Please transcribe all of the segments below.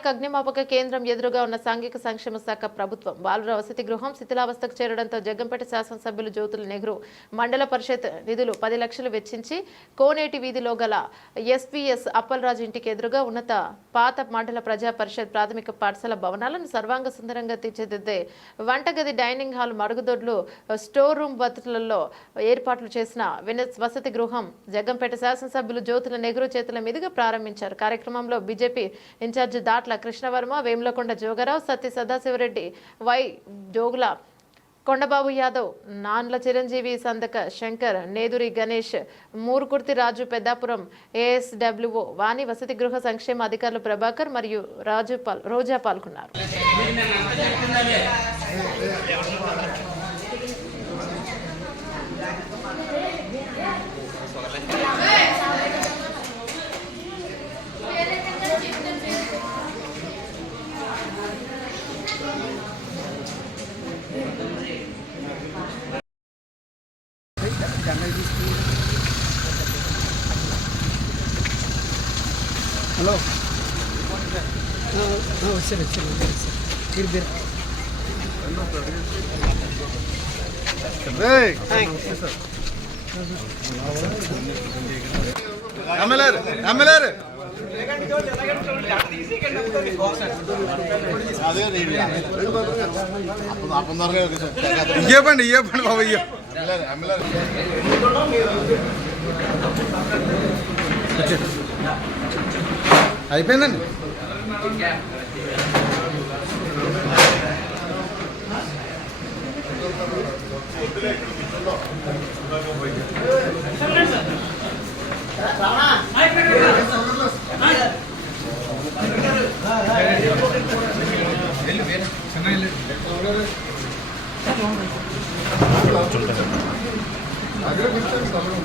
స్థానిక అగ్నిమాపక కేంద్రం ఎదురుగా ఉన్న సాంఘిక సంక్షేమ శాఖ ప్రభుత్వం బాలుర వసతి గృహం శిథిలావస్థకు చేరడంతో జగ్గంపేట శాసనసభ్యులు జ్యోతుల నెహ్రూ మండల పరిషత్ నిధులు పది లక్షలు వెచ్చించి కోనేటి వీధిలో గల ఎస్పీఎస్ అప్పలరాజు ఇంటికి ఎదురుగా ఉన్నత పాత మండల ప్రజా పరిషత్ ప్రాథమిక పాఠశాల భవనాలను సర్వాంగ సుందరంగా తీర్చిదిద్దే వంటగది డైనింగ్ హాల్ మరుగుదొడ్లు స్టోర్ రూమ్ వసతులలో ఏర్పాట్లు చేసిన వినస్ వసతి గృహం జగ్గంపేట శాసనసభ్యులు జ్యోతుల నెహ్రూ చేతుల మీదుగా ప్రారంభించారు. కార్యక్రమంలో BJP incharge Datla Krishnavarma Vemulakonda Jogarao Satya Sadasivareddy Y Jogula Kondababu Yadav Nanla Chiranjeevi Sandaka Shankar Neduri Ganesh Murkurthi Raju Peddapuram ASWO Vani వసతి గృహ సంక్షేమ అధికారులు ప్రభాకర్ మరియు రాజు పాల్ రోజా పాల్గొన్నారు. వచ్చారు వచ్చారు వచ్చారు మీరు మీరు ఎమ్మెల్యేరు ఎమ్మెల్యేరు ఇవ్వండి ఇవ్వండి బాబు ఇయ్య అయిపోయిందండి అగ్రహిస్తాను తమిళం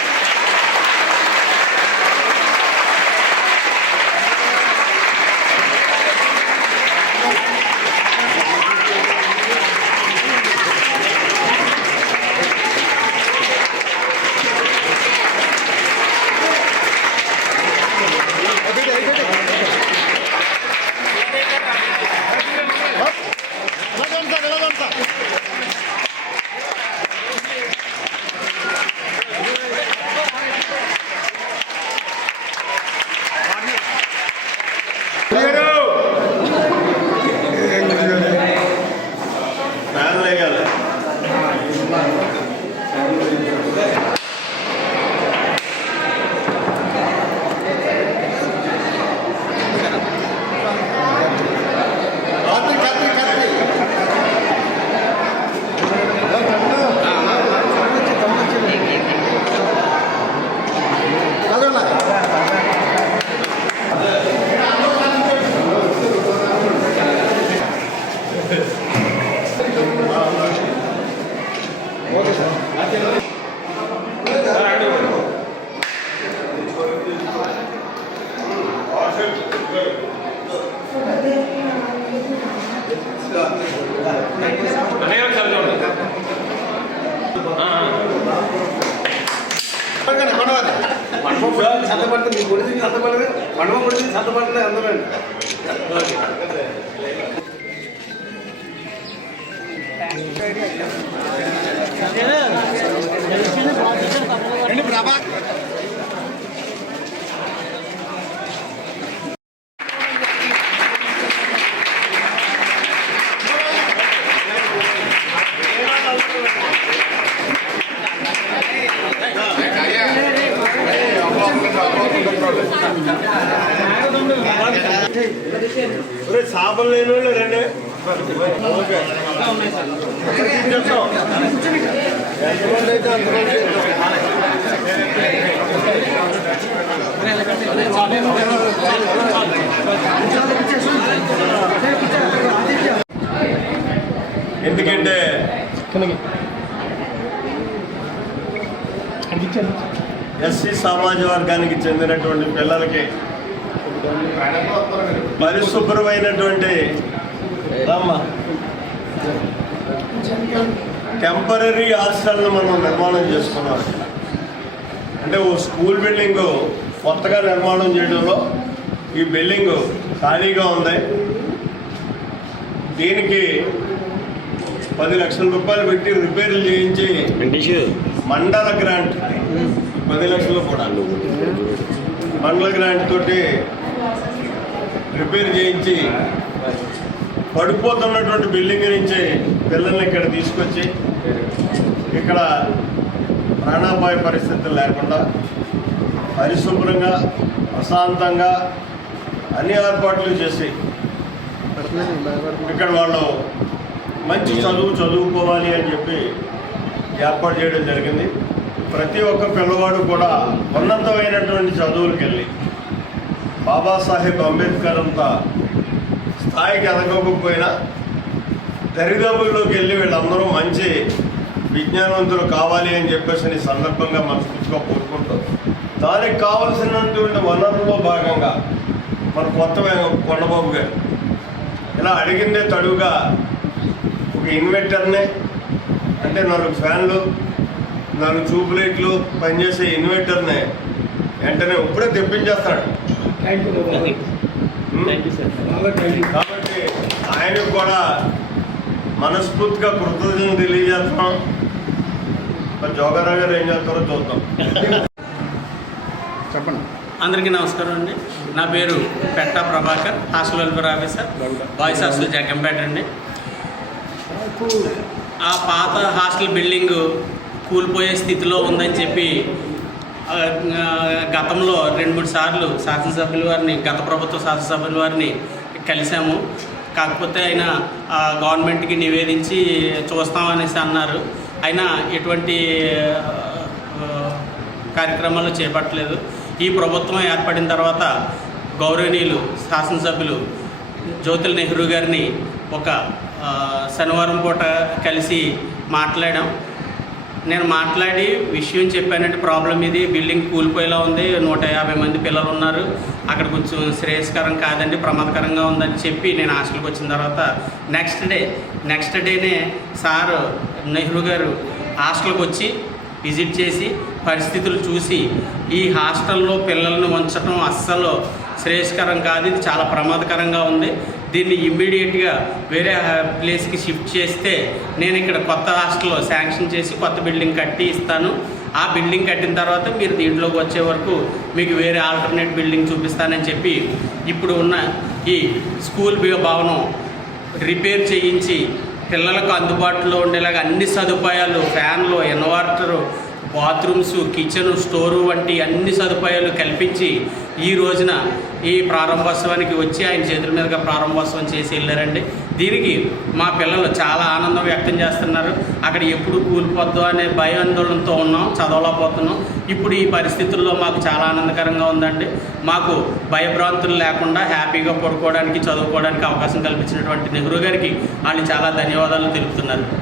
Força, galera! చల్లబడుతుంది మీ గుడికి చల్లబడదు మండప గుడికి చల్లబడలేదు అందరూ సాబం లేని వాళ్ళు రండి. ఎందుకంటే ఎస్సీ సమాజ వర్గానికి చెందినటువంటి పిల్లలకి పరిశుభ్రమైనటువంటి టెంపరీ హాస్టల్ను మనం నిర్మాణం చేసుకున్నాం అంటే ఓ స్కూల్ బిల్డింగ్ కొత్తగా నిర్మాణం చేయడంలో ఈ బిల్డింగ్ ఖాళీగా ఉంది. దీనికి పది లక్షల రూపాయలు పెట్టి రిపేర్లు చేయించి మండల గ్రాంట్. పది లక్షలు కూడా మండల గ్రాంట్ తోటి రిపేర్ చేయించి పడిపోతున్నటువంటి బిల్డింగ్ నుంచి పిల్లల్ని ఇక్కడ తీసుకొచ్చి ఇక్కడ ప్రాణాపాయ పరిస్థితులు లేకుండా పరిశుభ్రంగా ప్రశాంతంగా అన్ని ఏర్పాట్లు చేసి ఇక్కడ వాళ్ళు మంచి చదువు చదువుకోవాలి అని చెప్పి ఏర్పాటు చేయడం జరిగింది. ప్రతి ఒక్క పిల్లవాడు కూడా ఉన్నతమైనటువంటి చదువులకు వెళ్ళి బాబాసాహెబ్ అంబేద్కర్ అంత స్థాయికి ఎదగకపోయినా దరిదాపుల్లోకి వెళ్ళి వీళ్ళందరూ మంచి విజ్ఞానవంతులు కావాలి అని చెప్పేసి ఈ సందర్భంగా మనస్ఫూర్తిగా కోరుకుంటాం దానికి కావలసినటువంటి వనరుల్లో భాగంగా మన కొత్త కొండబాబు గారు ఇలా అడిగిందే తడువుగా ఒక ఇన్వర్టర్ని అంటే నాలుగు ఫ్యాన్లు నాలుగు ట్యూబ్ లైట్లు పనిచేసే ఇన్వర్టర్ని వెంటనే ఇప్పుడే తెప్పించేస్తాడు. యూ కాబట్టి ఆయనకు కూడా మనస్ఫూర్తిగా కృతజ్ఞతలు తెలియజేస్తున్నాం. మరి జోగారావు గారు ఏం చేస్తారో చూద్దాం. చెప్పండి. అందరికీ నమస్కారం అండి. నా పేరు Petta Prabhakar hostel welfare officer boys hostel Jaggampeta అండి. ఆ పాత హాస్టల్ బిల్డింగ్ కూలిపోయే స్థితిలో ఉందని చెప్పి గతంలో రెండు మూడు సార్లు శాసనసభ్యుల వారిని గత ప్రభుత్వ శాసనసభ్యుల వారిని కలిసాము కాకపోతే ఆయన ఆ, గవర్నమెంట్కి నివేదించి చూస్తామనేసి అన్నారు. అయినా ఎటువంటి కార్యక్రమాలు చేపట్టలేదు. ఈ ప్రభుత్వం ఏర్పడిన తర్వాత గౌరవనీయులు శాసనసభ్యులు జ్యోతుల్ నెహ్రూ గారిని ఒక శనివారం పూట కలిసి మాట్లాడాం. నేను మాట్లాడి విషయం చెప్పానంటే ప్రాబ్లం ఇది. బిల్డింగ్ కూలిపోయేలా ఉంది. నూట యాభై మంది పిల్లలు ఉన్నారు. అక్కడ కొంచెం శ్రేయస్కరం కాదండి ప్రమాదకరంగా ఉందని చెప్పి నేను హాస్టల్కి వచ్చిన తర్వాత నెక్స్ట్ డే నెక్స్ట్ డేనే సార్ నెహ్రూ గారు హాస్టల్కి వచ్చి విజిట్ చేసి పరిస్థితులు చూసి ఈ హాస్టల్లో పిల్లలను ఉంచడం అస్సలు శ్రేయస్కరం కాదు. ఇది చాలా ప్రమాదకరంగా ఉంది. దీన్ని ఇమ్మీడియట్గా వేరే ప్లేస్కి షిఫ్ట్ చేస్తే నేను ఇక్కడ కొత్త హాస్టల్ శాంక్షన్ చేసి కొత్త బిల్డింగ్ కట్టి ఇస్తాను. ఆ బిల్డింగ్ కట్టిన తర్వాత మీరు దీంట్లోకి వచ్చే వరకు మీకు వేరే ఆల్టర్నేట్ బిల్డింగ్ చూపిస్తానని చెప్పి ఇప్పుడు ఉన్న ఈ స్కూల్ భవనం రిపేర్ చేయించి పిల్లలకు అందుబాటులో ఉండేలాగా అన్ని సదుపాయాలు ఫ్యాన్లు ఇన్వర్టరు బాత్రూమ్స్ కిచెన్ స్టోరు వంటి అన్ని సదుపాయాలు కల్పించి ఈ రోజున ఈ ప్రారంభోత్సవానికి వచ్చి ఆయన చేతుల మీదుగా ప్రారంభోత్సవం చేసి వెళ్ళారండి. దీనికి మా పిల్లలు చాలా ఆనందం వ్యక్తం చేస్తున్నారు. అక్కడ ఎప్పుడు కూలిపోద్దు అనే భయాందోళనతో ఉన్నాం చదవలేకపోతున్నాం. ఇప్పుడు ఈ పరిస్థితుల్లో మాకు చాలా ఆనందకరంగా ఉందండి. మాకు భయభ్రాంతులు లేకుండా హ్యాపీగా పడుకోవడానికి చదువుకోవడానికి అవకాశం కల్పించినటువంటి నెహ్రూ గారికి వాళ్ళు చాలా ధన్యవాదాలు తెలుపుతున్నారు.